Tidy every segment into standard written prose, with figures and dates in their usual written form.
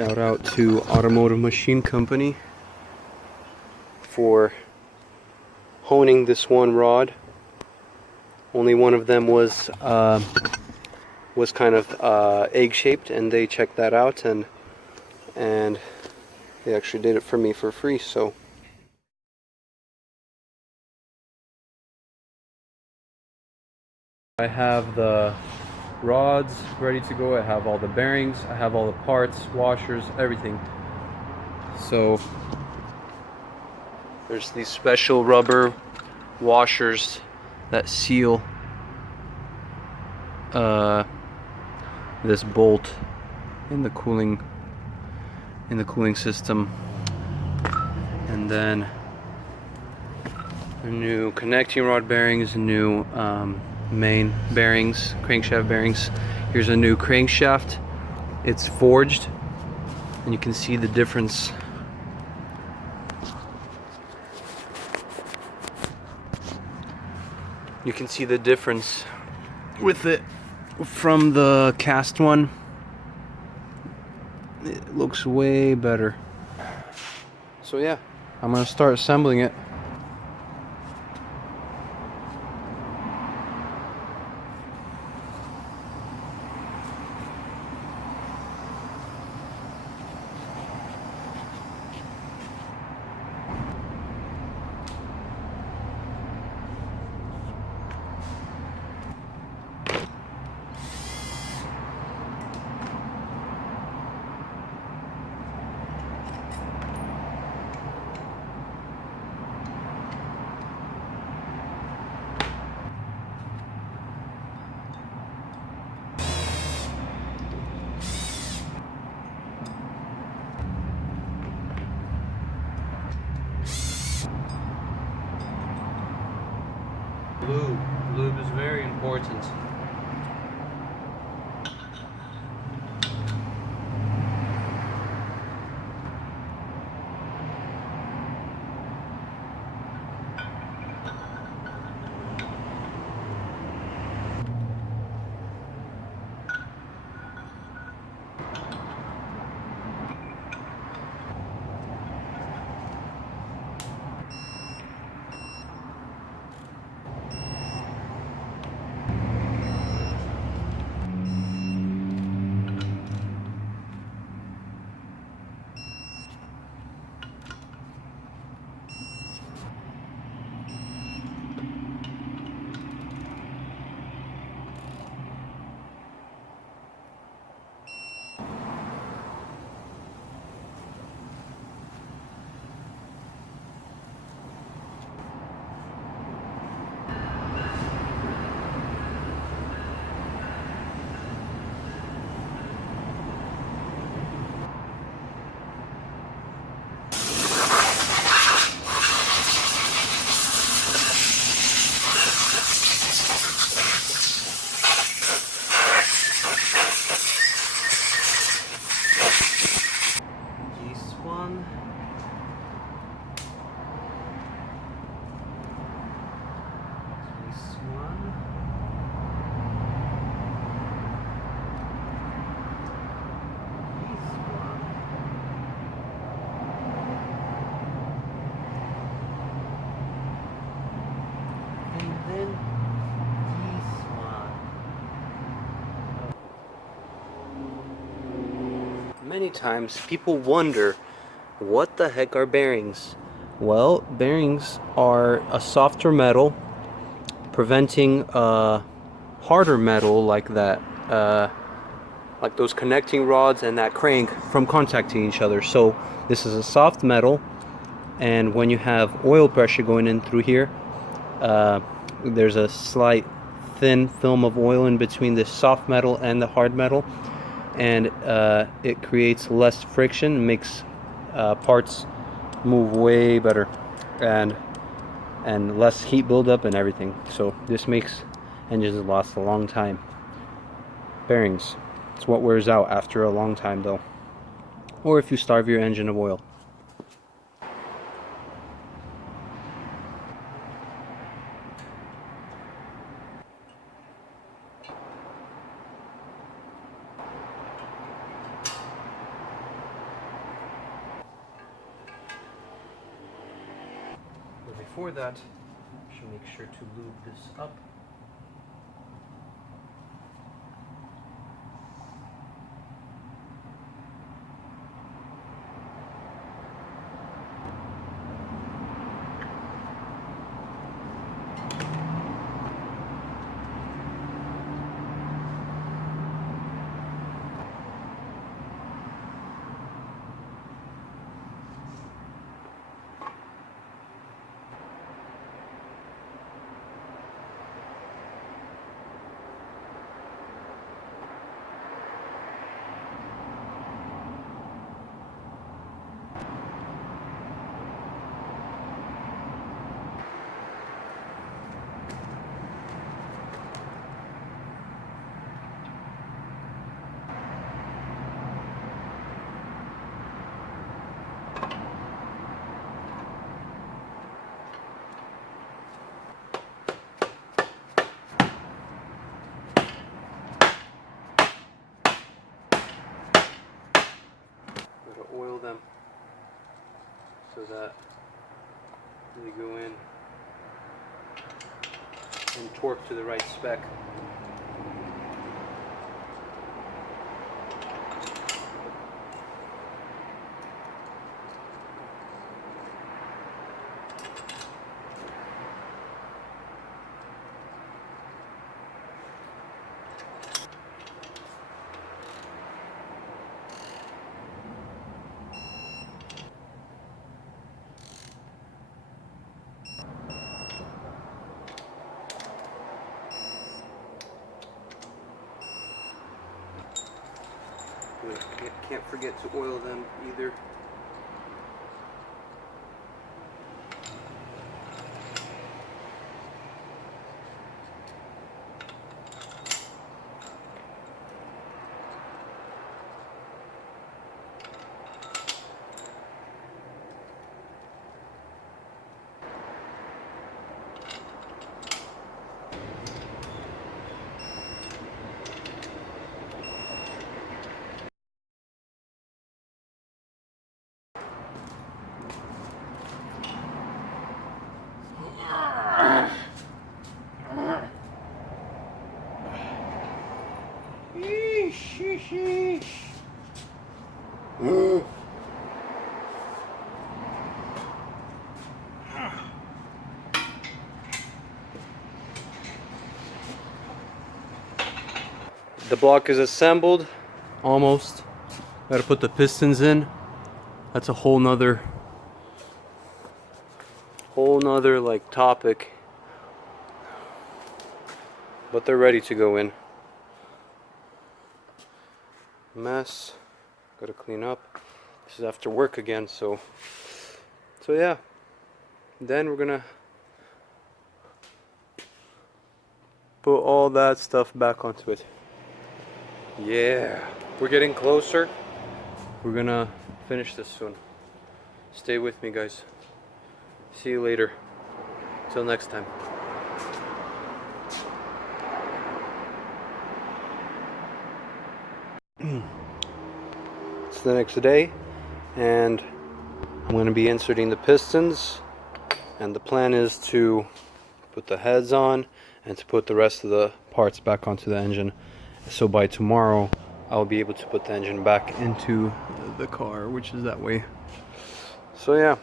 Shout out to Automotive Machine Company for honing this one rod. Only one of them was kind of egg-shaped, and they checked that out, and they actually did it for me for free. So I have the rods ready to go. I have all the bearings, I have all the parts, washers, everything. So there's these special rubber washers that seal this bolt in the cooling system, and then new connecting rod bearings, new main bearings, crankshaft bearings. Here's a new crankshaft. It's forged, and you can see the difference. You can see the difference with it from the cast one. It looks way better. So yeah, I'm gonna start assembling it. Lube is very important. Many times people wonder, what the heck are bearings? Well, bearings are a softer metal preventing harder metal like that, like those connecting rods and that crank, from contacting each other. So this is a soft metal, and when you have oil pressure going in through here, there's a slight thin film of oil in between the soft metal and the hard metal, and it creates less friction, makes parts move way better, and less heat buildup and everything. So this makes engines last a long time. Bearings, it's what wears out after a long time though, or if you starve your engine of oil. before that, I should make sure to lube this up. Oil them so that they go in and torque to the right spec. Can't forget to oil them either. The block is assembled, almost. Gotta put the pistons in. That's a whole nother like topic. But they're ready to go in. Mess. Gotta clean up. This is after work again, so yeah. Then we're gonna put all that stuff back onto it. Yeah, we're getting closer. We're gonna finish this soon. Stay with me, guys. See you later. Till next time. It's the next day, and I'm going to be inserting the pistons, and the plan is to put the heads on and to put the rest of the parts back onto the engine. So by tomorrow I'll be able to put the engine back into the car, which is that way. So yeah,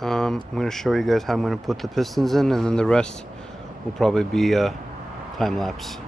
I'm going to show you guys how I'm going to put the pistons in, and then the rest will probably be time lapse.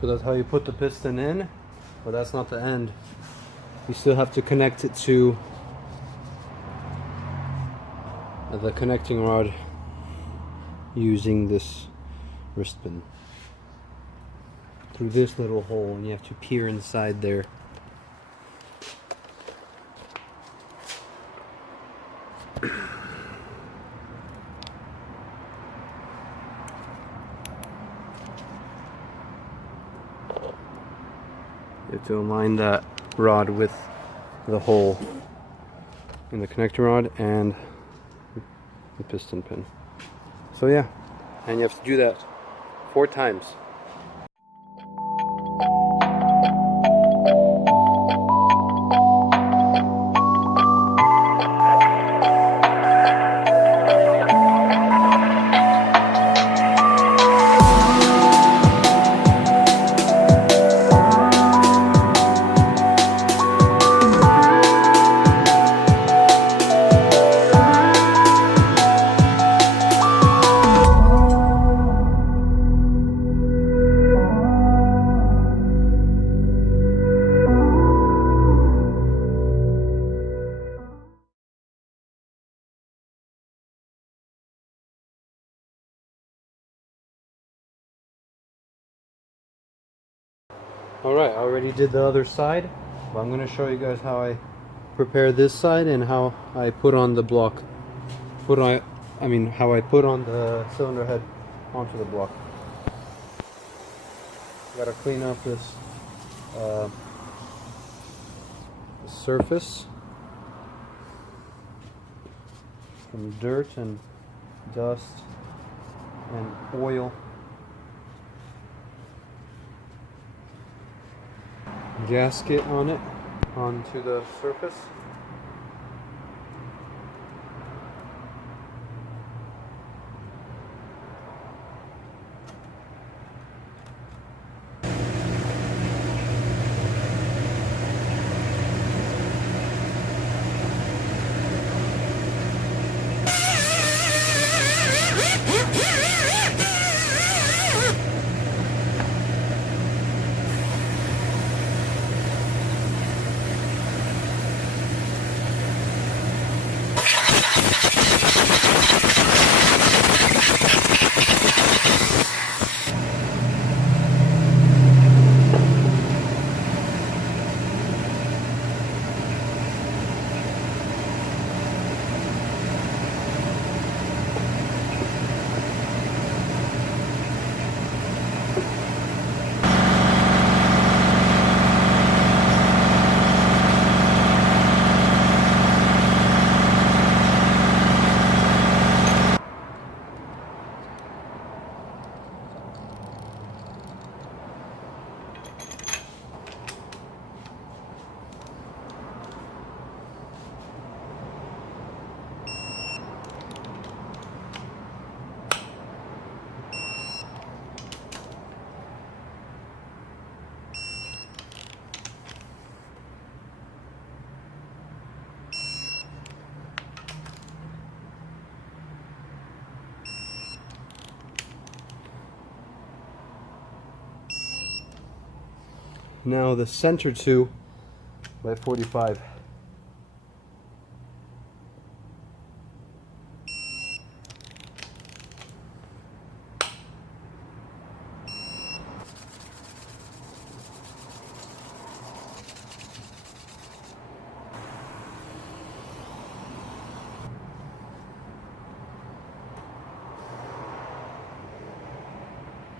So that's how you put the piston in, but that's not the end. You still have to connect it to the connecting rod using this wrist pin through this little hole, and you have to peer inside there. You have to align that rod with the hole in the connecting rod and the piston pin. So yeah, and you have to do that 4 times. Alright, I already did the other side, but I'm going to show you guys how I prepare this side and how I put on the block. How I put on the cylinder head onto the block. Gotta clean up this surface from dirt and dust and oil. Gasket on it onto the surface. Now the center 2 by 45.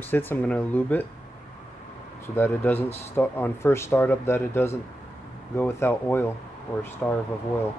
Sits, I'm gonna lube it so that it doesn't start on first startup, that it doesn't go without oil or starve of oil.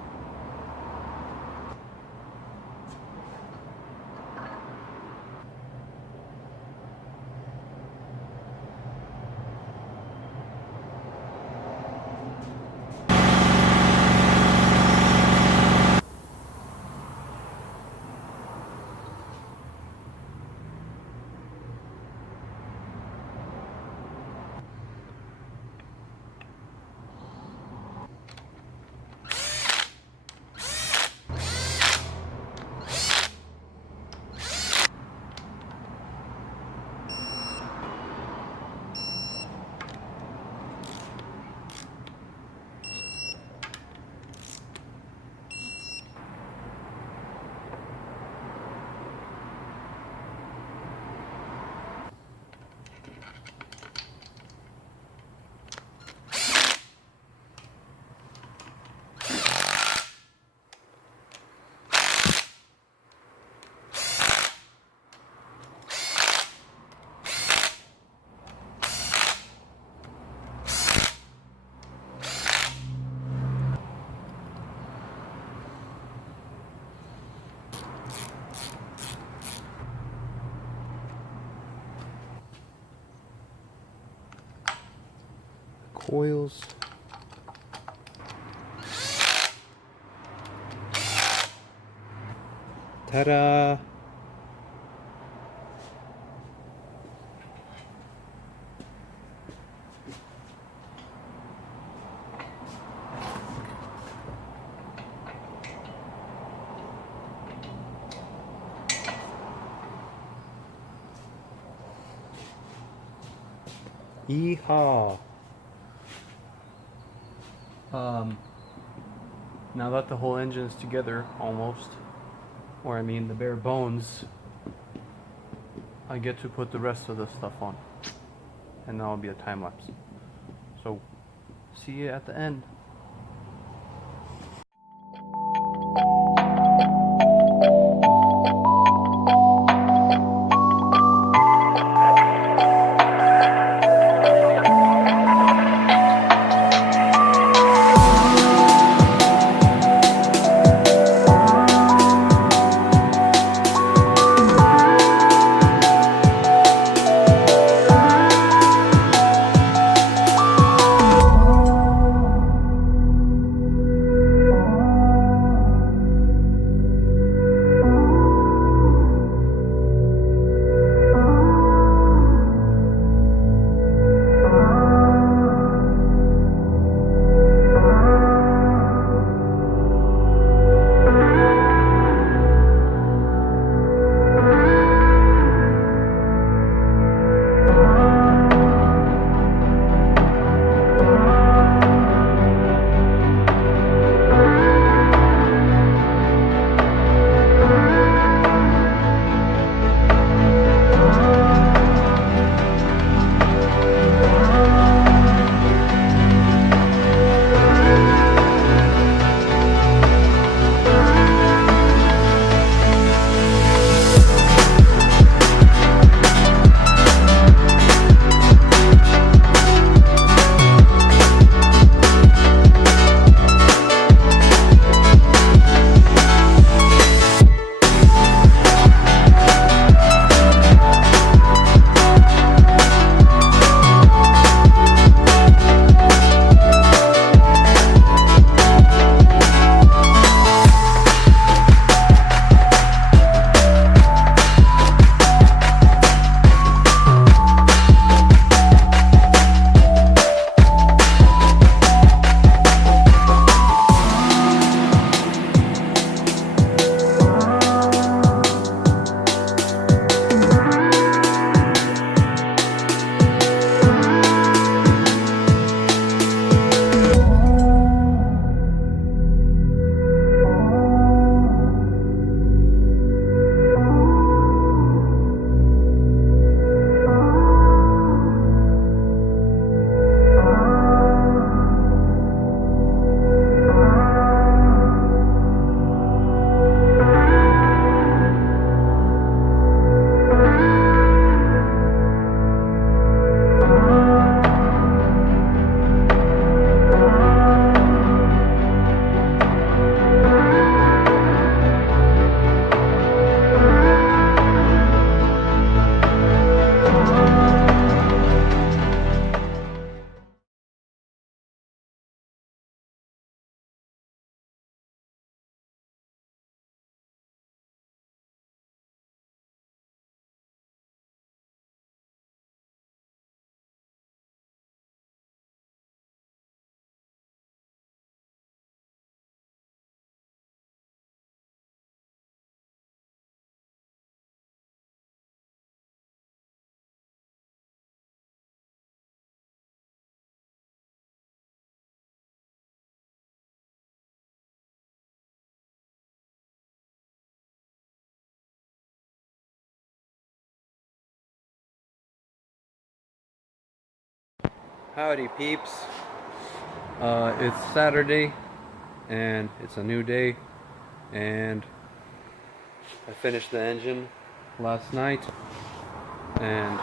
oils. Ta-da! Yeehaw! Now that the whole engine's together, almost, or I mean the bare bones, I get to put the rest of the stuff on. And that'll be a time lapse. So, see you at the end. Howdy peeps. It's Saturday and it's a new day, and I finished the engine last night, and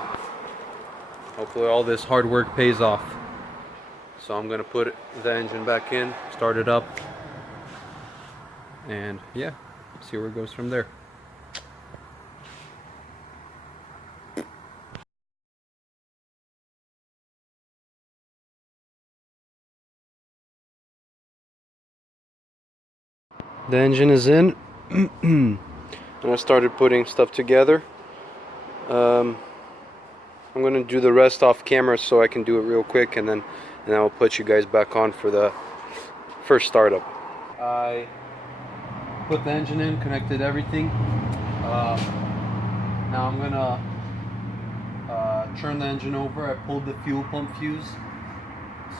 hopefully all this hard work pays off. So I'm gonna put the engine back in, start it up, and yeah, see where it goes from there. The engine is in. And I started putting stuff together. I'm gonna do the rest off camera so I can do it real quick, and then I'll put you guys back on for the first startup. I put the engine in, connected everything. Now I'm gonna turn the engine over. I pulled the fuel pump fuse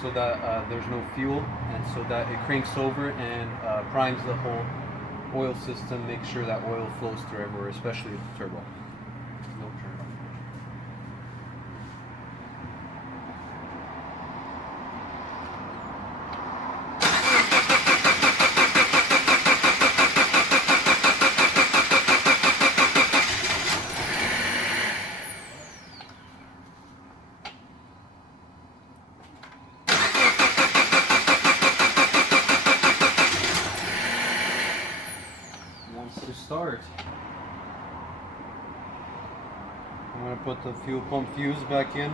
so that there's no fuel, and so that it cranks over and primes the whole oil system, make sure that oil flows through everywhere, especially the turbo. No turbo. To start, I'm going to put the fuel pump fuse back in.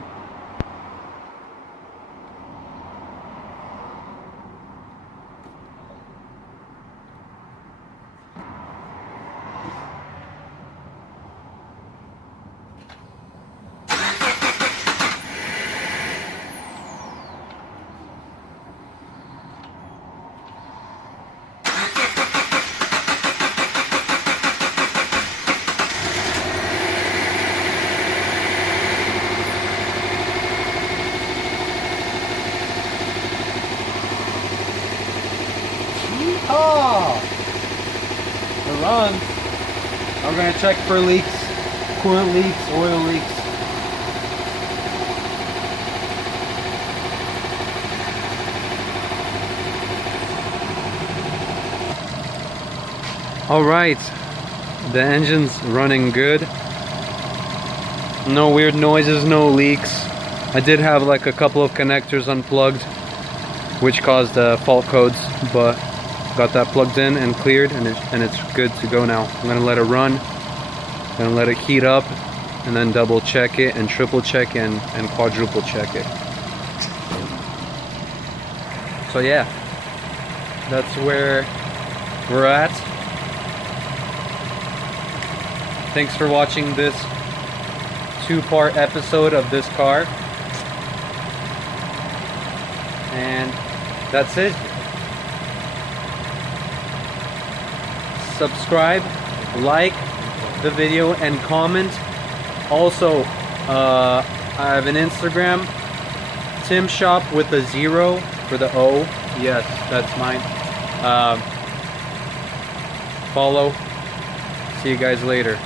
Oh, it runs. I'm going to check for leaks, coolant leaks, oil leaks. All right, the engine's running good. No weird noises, no leaks. I did have like a couple of connectors unplugged, which caused fault codes, but got that plugged in and cleared, and it's good to go now. I'm gonna let it run, gonna let it heat up, and then double check it and triple check and quadruple check it. So yeah, that's where we're at. Thanks for watching this two-part episode of this car, and that's it. Subscribe, like the video, and comment. Also, I have an Instagram, Tim Shop with a 0 for the O. Yes, that's mine. Follow. See you guys later.